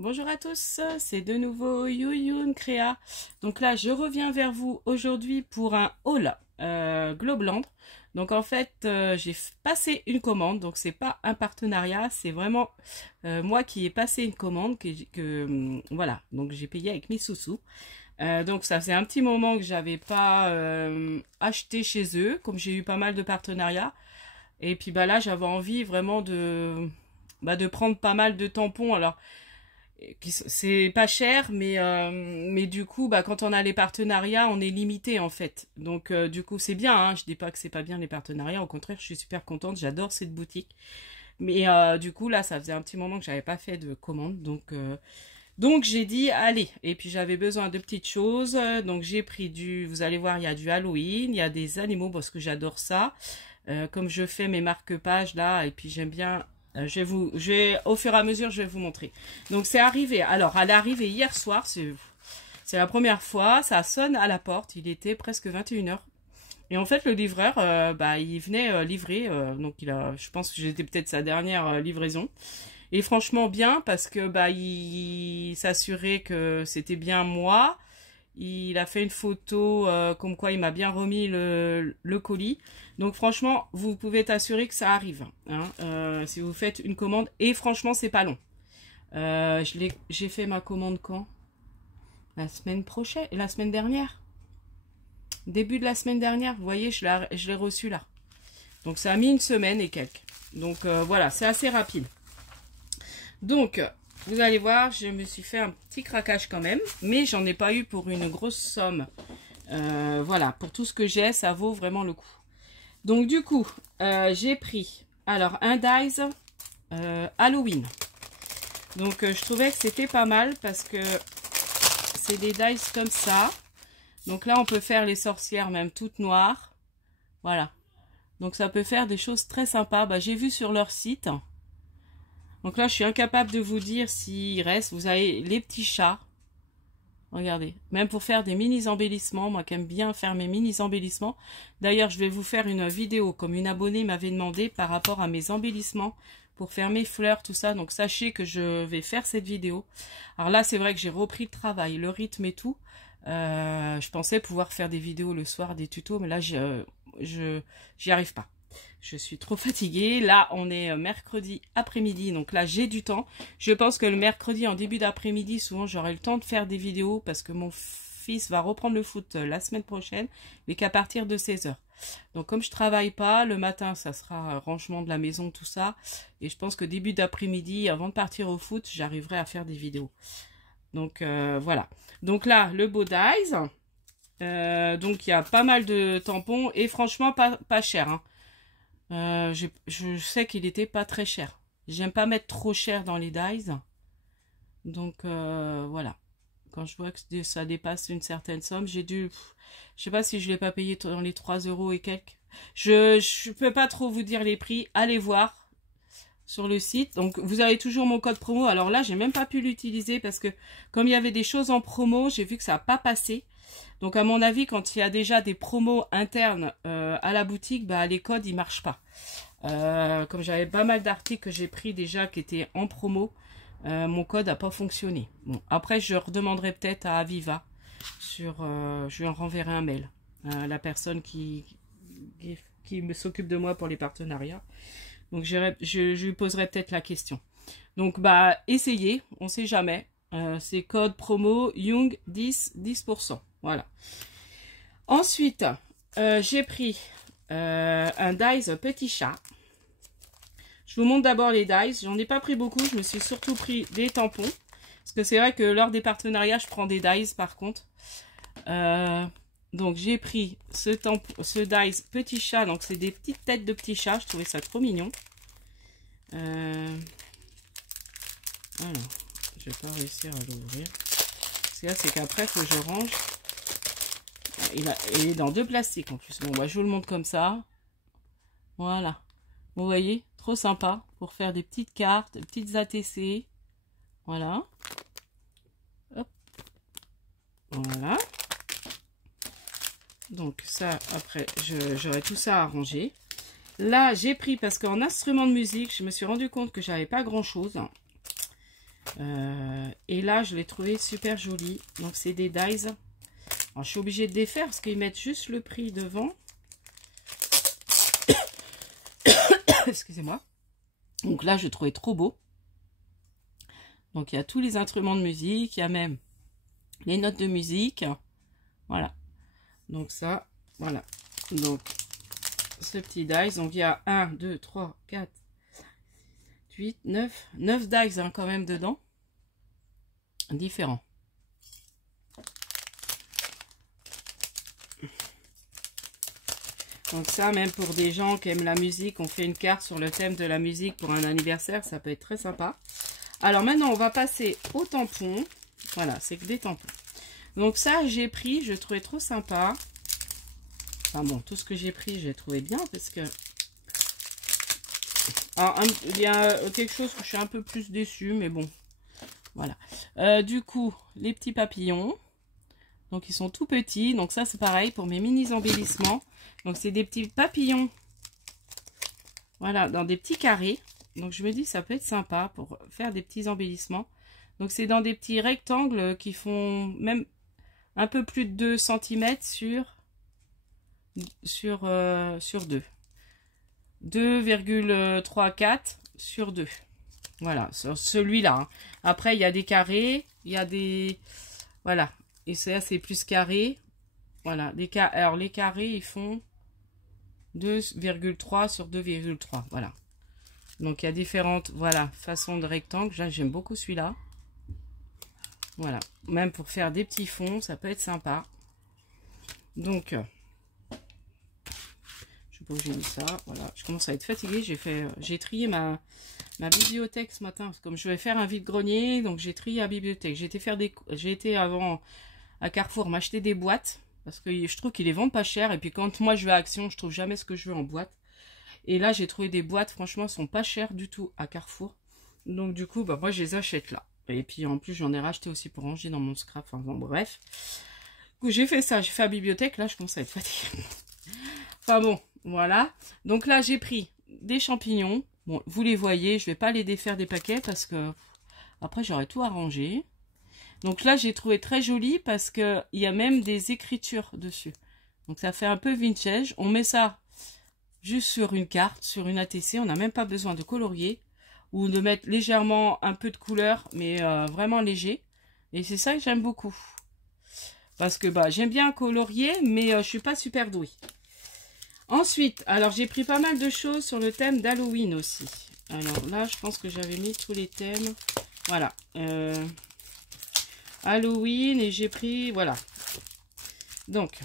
Bonjour à tous, c'est de nouveau Youyun Créa. Donc là, je reviens vers vous aujourd'hui pour un haul Globeland. Donc en fait, j'ai passé une commande, donc c'est pas un partenariat, c'est vraiment moi qui ai passé une commande voilà. Donc j'ai payé avec mes sous-sous. Donc ça faisait un petit moment que j'avais pas acheté chez eux, comme j'ai eu pas mal de partenariats. Et puis bah là, j'avais envie vraiment de prendre pas mal de tampons. Alors c'est pas cher, mais du coup, bah, quand on a les partenariats, on est limité en fait. Donc du coup, c'est bien, hein. Je dis pas que c'est pas bien les partenariats, au contraire, je suis super contente, j'adore cette boutique. Mais du coup, là, ça faisait un petit moment que j'avais pas fait de commande, donc j'ai dit allez. Et puis j'avais besoin de petites choses, donc j'ai pris vous allez voir, il y a du Halloween, il y a des animaux parce que j'adore ça. Comme je fais mes marque-pages là, et puis j'aime bien. Au fur et à mesure, je vais vous montrer. Donc c'est arrivé. Alors, elle est arrivée hier soir. C'est la première fois. Ça sonne à la porte. Il était presque 21h. Et en fait, le livreur, il venait livrer. Donc je pense que j'étais peut-être sa dernière livraison. Et franchement bien parce que il s'assurait que c'était bien moi. Il a fait une photo comme quoi il m'a bien remis le colis. Donc franchement, vous pouvez être assuré que ça arrive. Hein, si vous faites une commande. Et franchement, c'est pas long. J'ai fait ma commande quand? La semaine prochaine? La semaine dernière? Début de la semaine dernière. Vous voyez, je l'ai reçu là. Donc ça a mis une semaine et quelques. Donc voilà, c'est assez rapide. Donc... vous allez voir, je me suis fait un petit craquage quand même, mais j'en ai pas eu pour une grosse somme. Voilà, pour tout ce que j'ai, ça vaut vraiment le coup. Donc du coup, j'ai pris alors un dies Halloween. Donc je trouvais que c'était pas mal parce que c'est des dies comme ça. Donc là, on peut faire les sorcières même toutes noires. Voilà. Donc ça peut faire des choses très sympas. J'ai vu sur leur site. Donc là, je suis incapable de vous dire s'il reste. Vous avez les petits chats. Regardez. Même pour faire des mini-embellissements. Moi qui aime bien faire mes mini-embellissements. D'ailleurs, je vais vous faire une vidéo comme une abonnée m'avait demandé par rapport à mes embellissements. Pour faire mes fleurs, tout ça. Donc sachez que je vais faire cette vidéo. Alors là, c'est vrai que j'ai repris le travail, le rythme et tout. Je pensais pouvoir faire des vidéos le soir, des tutos. Mais là, j'y arrive pas. Je suis trop fatiguée. Là, on est mercredi après-midi. Donc là, j'ai du temps. Je pense que le mercredi, en début d'après-midi, souvent, j'aurai le temps de faire des vidéos parce que mon fils va reprendre le foot la semaine prochaine, mais qu'à partir de 16h. Donc, comme je travaille pas, le matin, ça sera rangement de la maison, tout ça. Et je pense que début d'après-midi, avant de partir au foot, j'arriverai à faire des vidéos. Donc, voilà. Donc là, le beau dies. Donc, il y a pas mal de tampons et franchement, pas cher, hein. Je sais qu'il était pas très cher. J'aime pas mettre trop cher dans les dies. Donc voilà. Quand je vois que ça dépasse une certaine somme, je sais pas si je l'ai pas payé dans les 3 € et quelques. Je peux pas trop vous dire les prix. Allez voir sur le site. Donc vous avez toujours mon code promo. Alors là, j'ai même pas pu l'utiliser parce que comme il y avait des choses en promo, j'ai vu que ça n'a pas passé. Donc à mon avis, quand il y a déjà des promos internes à la boutique, les codes ils marchent pas. Comme j'avais pas mal d'articles que j'ai pris déjà qui étaient en promo, mon code n'a pas fonctionné. Bon, après je redemanderai peut-être à Aviva je lui en renverrai un mail. La personne qui s'occupe de moi pour les partenariats. Donc je lui poserai peut-être la question. Donc essayez, on sait jamais. C'est code promo Young 10%. Voilà. Ensuite, j'ai pris un dies petit chat. Je vous montre d'abord les dies. J'en ai pas pris beaucoup. Je me suis surtout pris des tampons. Parce que c'est vrai que lors des partenariats, je prends des dies par contre. Donc j'ai pris ce dies petit chat. Donc c'est des petites têtes de petits chats. Je trouvais ça trop mignon. Alors, je vais pas réussir à l'ouvrir. Ce qu'il y a, c'est qu'après, il faut que je range. Il est dans 2 plastiques en plus. Bon, je vous le montre comme ça. Voilà. Vous voyez, trop sympa pour faire des petites cartes, des petites ATC. Voilà. Hop. Voilà. Donc ça, après, j'aurai tout ça à ranger. Là, j'ai pris, parce qu'en instrument de musique, je me suis rendu compte que j'avais pas grand-chose. Et là, je l'ai trouvé super joli. Donc, c'est des dies. Alors, je suis obligée de défaire parce qu'ils mettent juste le prix devant. Excusez-moi. Donc là, je le trouvais trop beau. Donc, il y a tous les instruments de musique. Il y a même les notes de musique. Voilà. Donc ça, voilà. Donc, ce petit dies. Donc, il y a 1, 2, 3, 4, 8, 9. 9 dies hein, quand même dedans. Différents. Donc ça, même pour des gens qui aiment la musique, on fait une carte sur le thème de la musique pour un anniversaire, ça peut être très sympa. Alors maintenant, on va passer aux tampons. Voilà, c'est que des tampons. Donc ça, j'ai pris, je trouvais trop sympa. Enfin bon, tout ce que j'ai pris, j'ai trouvé bien parce que... Alors, il y a quelque chose que je suis un peu plus déçue, mais bon. Voilà. Du coup, les petits papillons. Donc, ils sont tout petits. Donc, ça, c'est pareil pour mes mini embellissements. Donc, c'est des petits papillons. Voilà, dans des petits carrés. Donc, je me dis, ça peut être sympa pour faire des petits embellissements. Donc, c'est dans des petits rectangles qui font même un peu plus de 2 cm sur 2. 2,34 sur 2. Voilà, sur celui-là. Hein. Après, il y a des carrés, il y a des... Voilà, et ça, c'est plus carré. Voilà, alors les carrés, ils font 2,3 sur 2,3. Voilà. Donc, il y a différentes façons de rectangle. Là, j'aime beaucoup celui-là. Voilà, même pour faire des petits fonds, ça peut être sympa. Donc... j'ai mis ça, voilà, je commence à être fatiguée, j'ai trié ma bibliothèque ce matin, comme je vais faire un vide-grenier, donc j'ai trié la bibliothèque, j'ai été avant à Carrefour m'acheter des boîtes, parce que je trouve qu'ils les vendent pas cher, et puis quand moi je vais à Action, je trouve jamais ce que je veux en boîte, et là j'ai trouvé des boîtes, franchement, elles sont pas chères du tout à Carrefour, donc du coup, bah moi je les achète là, et puis en plus j'en ai racheté aussi pour ranger dans mon scrap, enfin bon, bref, j'ai fait ça, j'ai fait la bibliothèque, là je commence à être fatiguée, enfin bon. Voilà, donc là j'ai pris des champignons, bon vous les voyez, je vais pas les défaire des paquets parce que après j'aurais tout arrangé. Donc là j'ai trouvé très joli parce que il y a même des écritures dessus, donc ça fait un peu vintage. On met ça juste sur une carte, sur une ATC, on n'a même pas besoin de colorier ou de mettre légèrement un peu de couleur, mais vraiment léger, et c'est ça que j'aime beaucoup parce que bah j'aime bien colorier, mais je suis pas super douée. Ensuite, alors j'ai pris pas mal de choses sur le thème d'Halloween aussi. Alors là, je pense que j'avais mis tous les thèmes. Voilà. Halloween et j'ai pris... Voilà. Donc,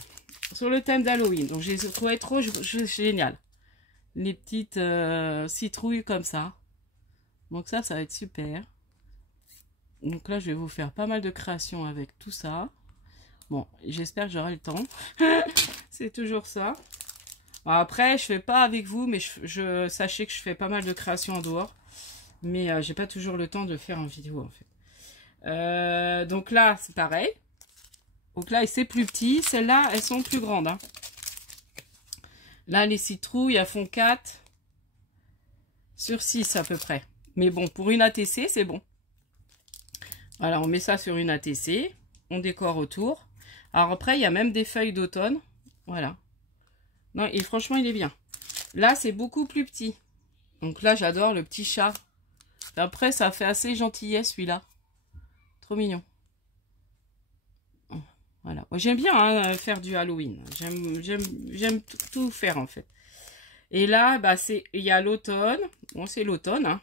sur le thème d'Halloween. Donc, j'ai trouvé trop génial. Les petites citrouilles comme ça. Donc ça va être super. Donc là, je vais vous faire pas mal de créations avec tout ça. Bon, j'espère que j'aurai le temps. C'est toujours ça. Après, je fais pas avec vous, mais sachez que je fais pas mal de créations en dehors. Mais j'ai pas toujours le temps de faire en vidéo, en fait. Donc là, c'est pareil. Donc là, c'est plus petit. Celles-là, elles sont plus grandes. Hein. Là, les citrouilles, elles font 4 sur 6 à peu près. Mais bon, pour une ATC, c'est bon. Voilà, on met ça sur une ATC. On décore autour. Alors après, il y a même des feuilles d'automne. Voilà. Non, et franchement, il est bien. Là, c'est beaucoup plus petit. Donc là, j'adore le petit chat. Après, ça fait assez gentillet, celui-là. Trop mignon. Voilà. Moi, j'aime bien hein, faire du Halloween. J'aime tout faire, en fait. Et là, bah, il y a l'automne. Bon, c'est l'automne. Hein.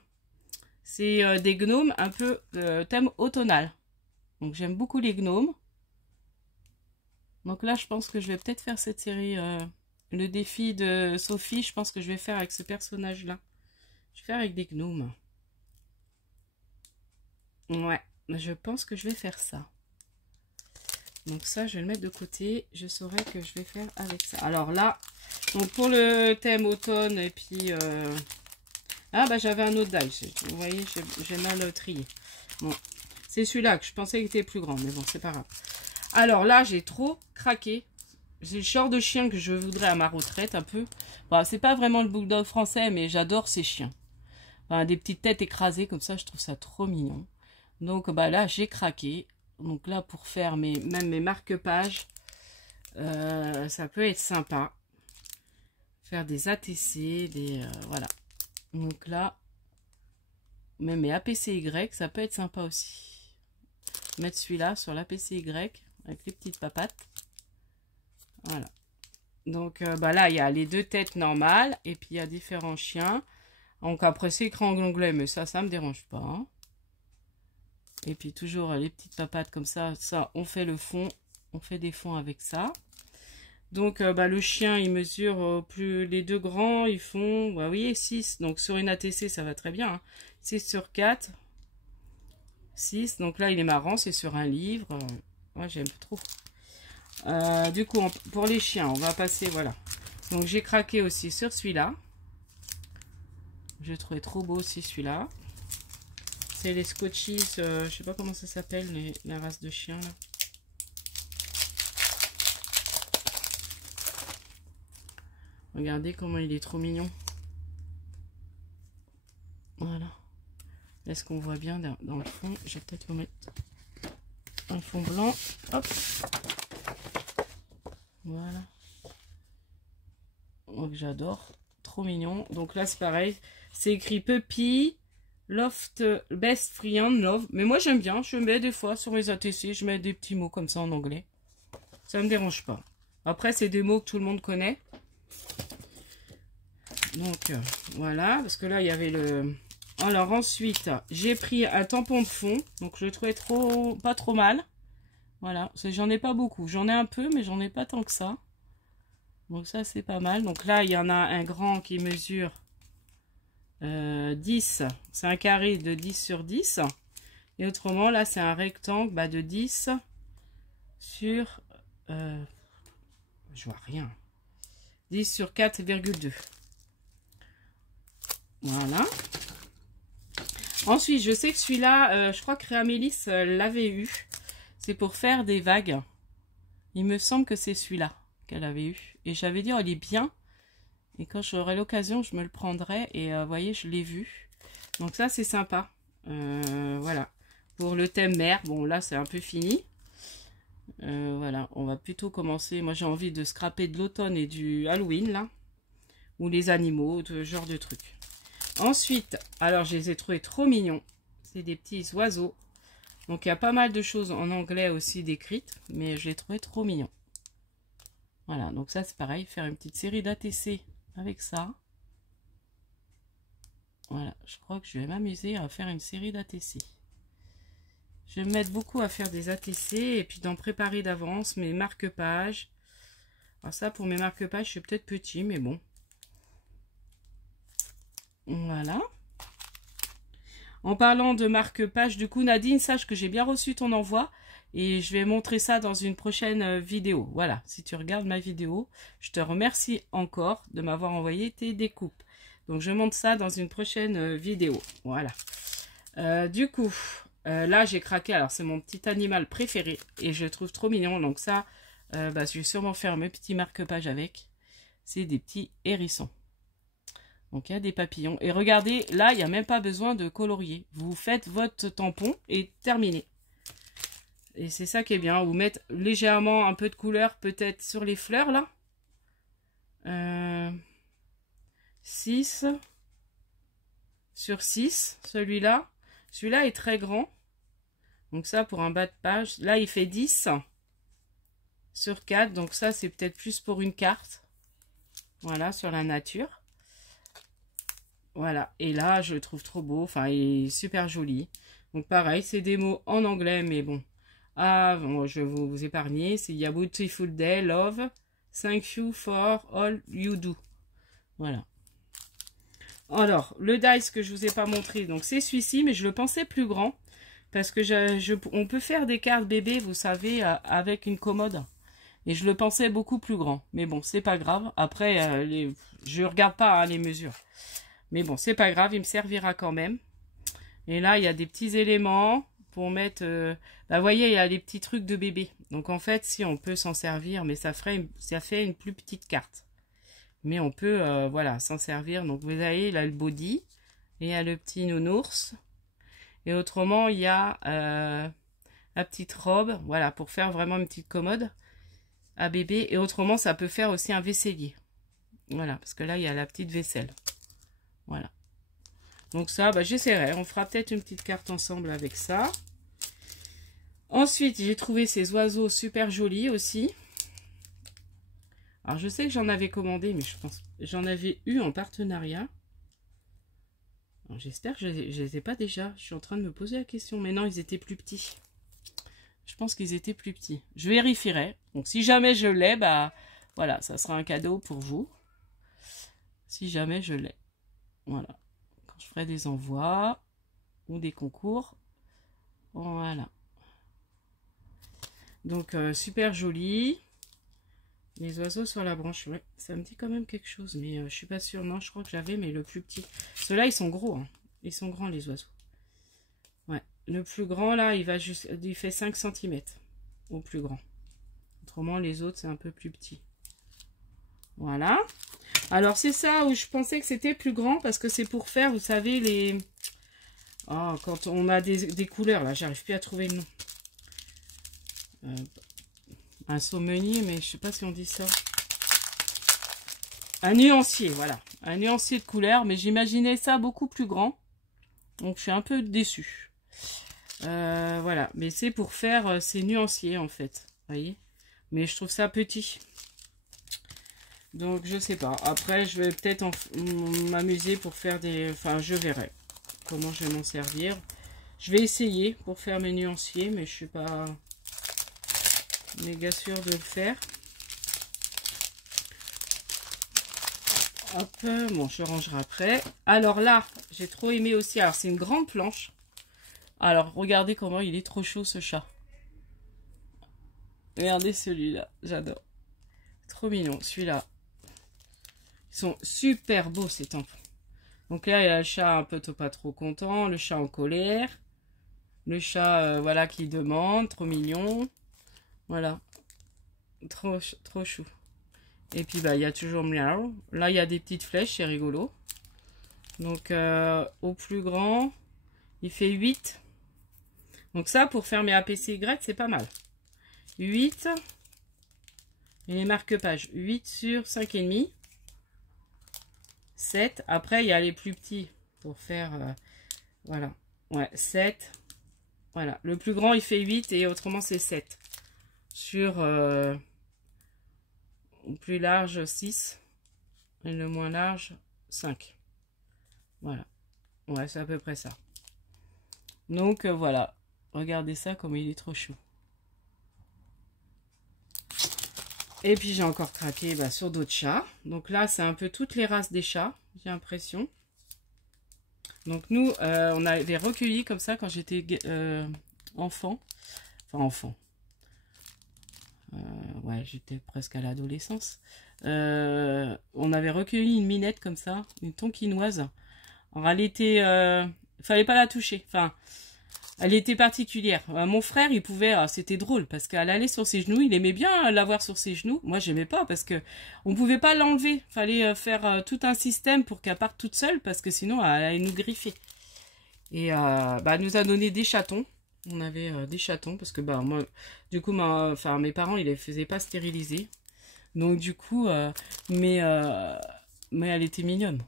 C'est des gnomes un peu thème automnal. Donc, j'aime beaucoup les gnomes. Donc là, je pense que je vais peut-être faire cette série... Le défi de Sophie, je pense que je vais faire avec ce personnage-là. Je vais faire avec des gnomes. Ouais, je pense que je vais faire ça. Donc ça, je vais le mettre de côté. Je saurai que je vais faire avec ça. Alors là, donc pour le thème automne, et puis... Ah bah j'avais un autre die. Vous voyez, j'ai mal trié. Bon, c'est celui-là que je pensais qu'il était plus grand, mais bon, c'est pas grave. Alors là, j'ai trop craqué. C'est le genre de chien que je voudrais à ma retraite un peu. Bon, c'est pas vraiment le bulldog français, mais j'adore ces chiens. Enfin, des petites têtes écrasées comme ça, je trouve ça trop mignon. Donc bah là j'ai craqué. Donc là pour faire même mes marque-pages, ça peut être sympa. Faire des ATC, voilà. Donc là, même mes APCY, ça peut être sympa aussi. Mettre celui-là sur l'APCY avec les petites papates. Voilà. Donc bah là, il y a les deux têtes normales et puis il y a différents chiens. Donc après, c'est écrit en anglais, mais ça me dérange pas. Hein. Et puis toujours les petites papates comme ça, on fait le fond. On fait des fonds avec ça. Donc bah, le chien, il mesure plus les deux grands, ils font, bah, vous voyez, 6. Donc sur une ATC, ça va très bien. Hein. 6 sur 4. 6. Donc là, il est marrant, c'est sur un livre. Moi, j'aime trop. Du coup, pour les chiens, on va passer, voilà. Donc j'ai craqué aussi sur celui-là. Je trouvais trop beau aussi celui-là. C'est les Scotchies, je sais pas comment ça s'appelle, la race de chiens là. Regardez comment il est trop mignon. Voilà. Est-ce qu'on voit bien dans le fond? Je vais peut-être vous mettre un fond blanc. Hop. Voilà. Donc j'adore. Trop mignon. Donc là c'est pareil. C'est écrit Puppy Loft Best Friend Love. Mais moi j'aime bien. Je mets des fois sur mes ATC. Je mets des petits mots comme ça en anglais. Ça me dérange pas. Après c'est des mots que tout le monde connaît. Donc voilà. Parce que là il y avait le... Alors ensuite j'ai pris un tampon de fond. Donc je le trouvais pas trop mal. Voilà. J'en ai pas beaucoup. J'en ai un peu mais j'en ai pas tant que ça. Donc ça c'est pas mal. Donc là il y en a un grand qui mesure 10. C'est un carré de 10 sur 10. Et autrement là c'est un rectangle de 10 sur... je vois rien. 10 sur 4,2. Voilà. Ensuite je sais que celui-là, je crois que Réamélis l'avait eu. C'est pour faire des vagues. Il me semble que c'est celui-là qu'elle avait eu. Et j'avais dit, oh, il est bien. Et quand j'aurai l'occasion, je me le prendrai. Et vous voyez, je l'ai vu. Donc ça, c'est sympa. Voilà. Pour le thème mer, bon, là, c'est un peu fini. Voilà, on va plutôt commencer. Moi, j'ai envie de scraper de l'automne et du Halloween, là. Ou les animaux, ce genre de trucs. Ensuite, alors, je les ai trouvés trop mignons. C'est des petits oiseaux. Donc, il y a pas mal de choses en anglais aussi décrites. Mais je les trouvais trop mignons. Voilà, donc ça c'est pareil, faire une petite série d'ATC avec ça. Voilà, je crois que je vais m'amuser à faire une série d'ATC. Je vais me mettre beaucoup à faire des ATC et puis d'en préparer d'avance mes marque-pages. Alors ça, pour mes marque-pages, je suis peut-être petit, mais bon. Voilà. En parlant de marque-pages, du coup, Nadine, sache que j'ai bien reçu ton envoi. Et je vais montrer ça dans une prochaine vidéo. Voilà, si tu regardes ma vidéo, je te remercie encore de m'avoir envoyé tes découpes. Donc, je montre ça dans une prochaine vidéo. Voilà. Du coup, là, j'ai craqué. Alors, c'est mon petit animal préféré. Et je le trouve trop mignon. Donc, ça, je vais sûrement faire mes petits marque-pages avec. C'est des petits hérissons. Donc, il y a des papillons. Et regardez, là, il n'y a même pas besoin de colorier. Vous faites votre tampon et terminé. Et c'est ça qui est bien. Vous mettre légèrement un peu de couleur peut-être sur les fleurs là. 6 sur 6. Celui-là. Celui-là est très grand. Donc ça pour un bas de page. Là il fait 10 sur 4. Donc ça c'est peut-être plus pour une carte. Voilà, sur la nature. Voilà. Et là je le trouve trop beau. Enfin il est super joli. Donc pareil, c'est des mots en anglais mais bon. Ah, bon, je vais vous épargner. C'est a beautiful day, love. Thank you for all you do. Voilà. Alors, le dice que je vous ai pas montré, donc c'est celui-ci, mais je le pensais plus grand. Parce que on peut faire des cartes bébé, vous savez, avec une commode. Et je le pensais beaucoup plus grand. Mais bon, c'est pas grave. Après, je regarde pas les mesures. Mais bon, c'est pas grave, il me servira quand même. Et là, il y a des petits éléments pour mettre... vous voyez, il y a les petits trucs de bébé. Donc, en fait, si on peut s'en servir, mais ça fait une plus petite carte. Mais on peut, voilà, s'en servir. Donc, vous voyez, là, le body. Et il y a le petit nounours. Et autrement, il y a la petite robe, voilà, pour faire vraiment une petite commode à bébé. Et autrement, ça peut faire aussi un vaisselier. Voilà, parce que là, il y a la petite vaisselle. Voilà. Donc ça, bah, j'essaierai. On fera peut-être une petite carte ensemble avec ça. Ensuite, j'ai trouvé ces oiseaux super jolis aussi. Alors, je sais que j'en avais commandé, mais je pense j'en avais eu en partenariat. J'espère que je ne les ai pas déjà. Je suis en train de me poser la question. Mais non, ils étaient plus petits. Je pense qu'ils étaient plus petits. Je vérifierai. Donc, si jamais je l'ai, bah voilà, ça sera un cadeau pour vous. Si jamais je l'ai. Voilà. Quand je ferai des envois ou des concours. Voilà. Donc, super joli. Les oiseaux sur la branche. Ouais, ça me dit quand même quelque chose. Mais je suis pas sûre. Non, je crois que j'avais, mais le plus petit. Ceux-là, ils sont gros. Hein. Ils sont grands, les oiseaux. Ouais. Le plus grand, là, il fait 5 cm. Au plus grand. Autrement, les autres, c'est un peu plus petit. Voilà. Alors, c'est ça où je pensais que c'était plus grand. Parce que c'est pour faire, vous savez, les... Oh, quand on a des couleurs, là, j'arrive plus à trouver le nom. Un saumonier, mais je sais pas si on dit ça. Un nuancier, voilà. Un nuancier de couleurs, mais j'imaginais ça beaucoup plus grand. Donc, je suis un peu déçue. Voilà, mais c'est pour faire ces nuanciers, en fait. Vous voyez? Mais je trouve ça petit. Donc, je sais pas. Après, je vais peut-être m'amuser pour faire des... Enfin, je verrai comment je vais m'en servir. Je vais essayer pour faire mes nuanciers, mais je suis pas méga sûre de le faire. Hop, bon, je rangerai après. Alors là, j'ai trop aimé aussi. Alors, c'est une grande planche. Alors, regardez comment il est trop chaud, ce chat. Regardez celui-là, j'adore. Trop mignon, celui-là. Ils sont super beaux, ces tampons. Donc là, il y a le chat un peu pas trop content, le chat en colère. Le chat, voilà, qui demande, trop mignon. Voilà. Trop chou. Et puis, bah, il y a toujours miaou. Là, il y a des petites flèches, c'est rigolo. Donc, au plus grand, il fait 8. Donc ça, pour faire mes APCY, c'est pas mal. 8. Et les marque-pages. 8 sur 5,5. 7. Après, il y a les plus petits pour faire... voilà. Ouais, 7. Voilà. Le plus grand, il fait 8 et autrement, c'est 7. Sur... le plus large, 6. Et le moins large, 5. Voilà. Ouais, c'est à peu près ça. Donc, voilà. Regardez ça, comme il est trop chou. Et puis, j'ai encore craqué sur d'autres chats. Donc là, c'est un peu toutes les races des chats, j'ai l'impression. Donc nous, on avait recueilli comme ça quand j'étais enfant. Enfin, enfant. Ouais, j'étais presque à l'adolescence. On avait recueilli une minette comme ça, une tonkinoise. Alors, elle était... fallait pas la toucher. Enfin... Elle était particulière. Mon frère, il pouvait... C'était drôle parce qu'elle allait sur ses genoux. Il aimait bien l'avoir sur ses genoux. Moi, j'aimais pas parce que on pouvait pas l'enlever. Fallait faire tout un système pour qu'elle parte toute seule parce que sinon, elle allait nous griffer. Et elle nous a donné des chatons. On avait des chatons parce que moi, du coup, mes parents, ils les faisaient pas stériliser. Donc du coup, mais elle était mignonne.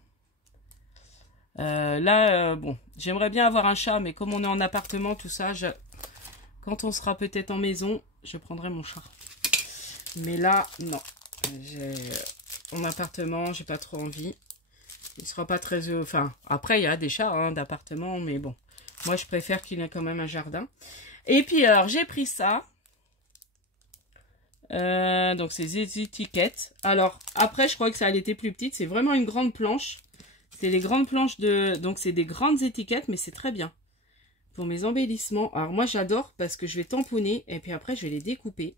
Là, bon, j'aimerais bien avoir un chat, mais comme on est en appartement, tout ça, quand on sera peut-être en maison, je prendrai mon chat. Mais là, non. En appartement, j'ai pas trop envie. Il sera pas très... Enfin, après, il y a des chats d'appartement, mais bon. Moi, je préfère qu'il ait quand même un jardin. Et puis, alors, j'ai pris ça. Donc, ces étiquettes. Alors, après, je crois que ça, elle était plus petite. C'est vraiment une grande planche. C'est les grandes planches de... Donc, c'est des grandes étiquettes, mais c'est très bien. Pour mes embellissements. Alors, moi, j'adore parce que je vais tamponner. Et puis après, je vais les découper.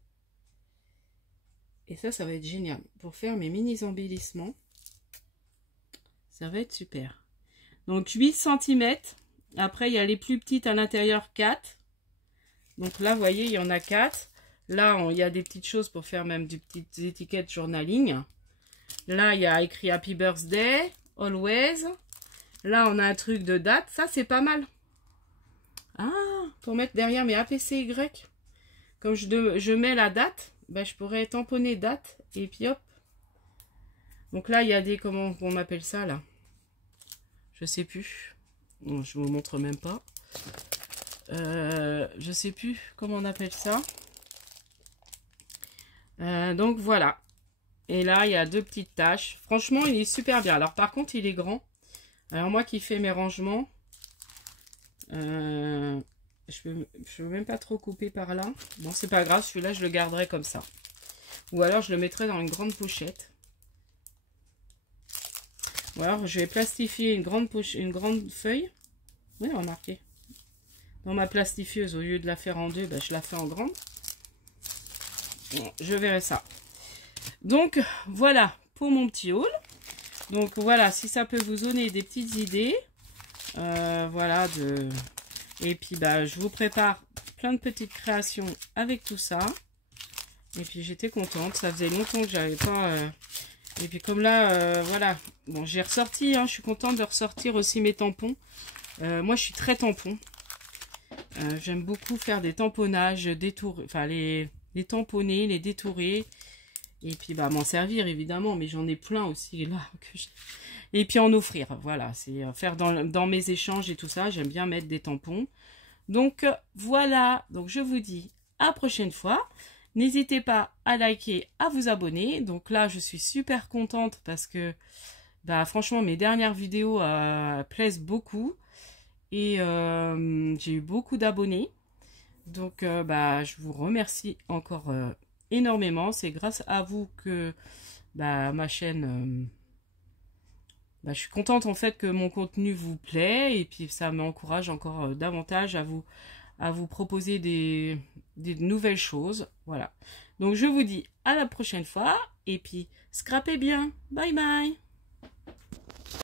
Et ça va être génial. Pour faire mes mini embellissements. Ça va être super. Donc, 8 cm. Après, il y a les plus petites à l'intérieur, 4. Donc là, vous voyez, il y en a 4. Là, il y a des petites choses pour faire même des petites étiquettes journaling. Là, il y a écrit Happy Birthday. Always. Là, on a un truc de date. Ça, c'est pas mal. Ah, pour mettre derrière mes APCY. Comme je mets la date, bah, je pourrais tamponner date et puis hop. Donc là, il y a des, comment on appelle ça là? Je sais plus. Bon, je vous montre même pas. Je sais plus comment on appelle ça. Donc voilà. Et là, il y a deux petites taches. Franchement, il est super bien. Alors par contre, il est grand. Alors moi qui fais mes rangements, je peux même pas trop couper par là. Bon, c'est pas grave, celui-là, je le garderai comme ça. Ou alors, je le mettrai dans une grande pochette. Ou alors, je vais plastifier une grande feuille. Oui, remarquez. Dans ma plastifieuse, au lieu de la faire en deux, bah, je la fais en grande. Bon, je verrai ça. Donc, voilà pour mon petit haul. Donc, voilà, si ça peut vous donner des petites idées. Voilà, et puis, bah, je vous prépare plein de petites créations avec tout ça. Et puis, j'étais contente. Ça faisait longtemps que j'avais pas... Et puis, comme là, voilà. Bon, j'ai ressorti, hein, je suis contente de ressortir aussi mes tampons. Moi, je suis très tampon. J'aime beaucoup faire des tamponnages, détour, enfin, les tamponner, les détourer. Et puis, bah, m'en servir, évidemment. Mais j'en ai plein aussi, là. Et puis en offrir, voilà, c'est faire dans mes échanges et tout ça, j'aime bien mettre des tampons. Donc voilà, donc je vous dis à la prochaine fois. N'hésitez pas à liker, à vous abonner. Donc là, je suis super contente parce que bah, franchement, mes dernières vidéos plaisent beaucoup. Et j'ai eu beaucoup d'abonnés. Donc bah, je vous remercie encore énormément. C'est grâce à vous que bah, ma chaîne... bah, je suis contente en fait que mon contenu vous plaît et puis ça m'encourage encore davantage à vous proposer des nouvelles choses. Voilà. Donc je vous dis à la prochaine fois et puis scrapez bien. Bye bye.